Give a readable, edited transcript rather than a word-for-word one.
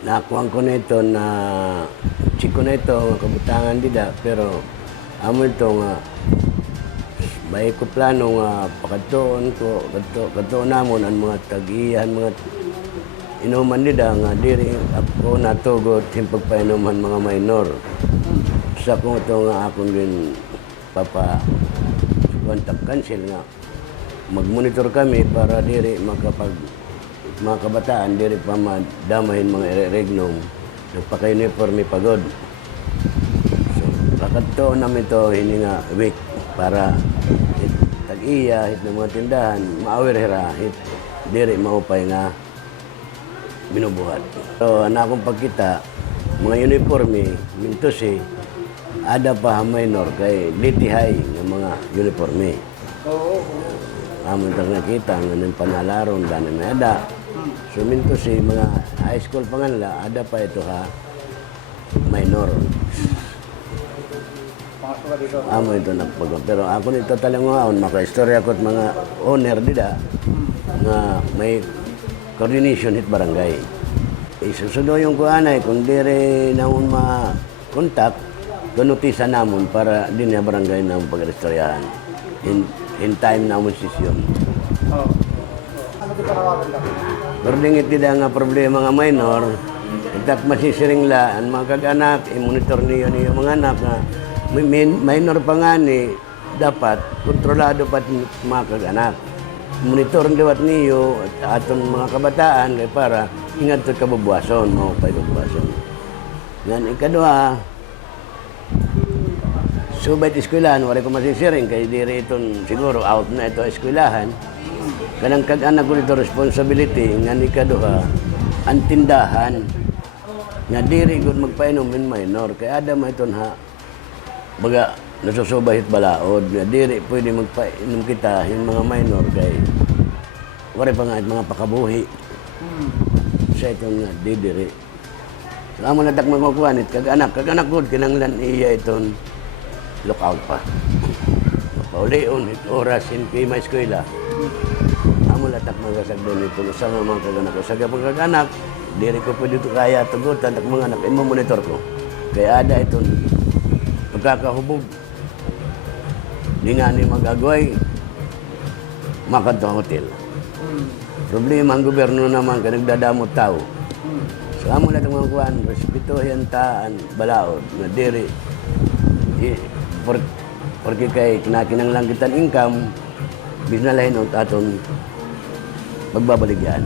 nakuha ko na ito na chiko na ito, kabutangan dida, pero amo ito nga may ko plano nga pakatuon ko, katuon namon ang mga tag-iyan, mga inuman nila nga diri ako natugot yung pagpainuman mga minor. Sa kung ito nga akong din contact cancel nga mag-monitor kami para diri mga kabataan diri pa madamahin mga regnom nagpaka-uniforme pagod. So kakatuon namin ito hindi nga week para tag-iya hit ng mga tindahan ma-aware hira hit diri maupay nga binubuhat. So, akong pagkita, mga uniforme, mintos ada pa minor kay litihay ng mga uniforme. Amon tag nakita nga ng panalaron dami may ada. So, mintos mga high school pa nga nila, ada pa ito ha, minor. Amo ito nagpag. Pero ako nito talangon, maka-istorya ko at mga owner dida nga may coordination hit barangay. Isusudo yung kuanay, kung dire namun ma-contact, tunutisa namon para din na barangay na pag-restoryahan. In time namon sisyon. Ano di parawagan ka? Pero dingit tidak nga problema nga minor, itak masisiring la, ang mga kag-anak, i-monitor niyo mga anak nga, minor pa nga ni, dapat kontrolado pa mga kag-anak. Monitor ang liwat niyo at atong mga kabataan kay para ingat sa kabubuason, mga kabubuason. Yan, ikadua, subay eskwelahan, wala ko masisiring, kay diri itong siguro out na ito eskwelahan. Kanang kag-anak ko dito responsibility, nga ikadua, ang tindahan, nga diri ko magpainom in minor, kay adam iton ha, baga, nasusubahit balaod, nga diri pwede magpainom kita yung mga minor kay wala pa nga mga pakabuhi. Sa itong nga didiri. So, amo na tak magkukuanit, kag-anak ko, kinanglan iya itong lookout pa. Paulion, oras, in may eskwela. Amo na tak magasagdan ito, sa mga kag-anak ko. Sa gapang kag-anak, diri ko pwede ito kaya tugutan, tak mga anak, monitor ko. Kaya ada itong pagkakahubog. Di nga ni magagaway, makadto hotel. Problema ang gobyerno naman ka nagdadamot tao. So amo na itong mga kuhan, respetuhin taan, balaod, na diri. Porque kay kinakinanglang kitan income, bisnalahin ang aton pagbabaligyan.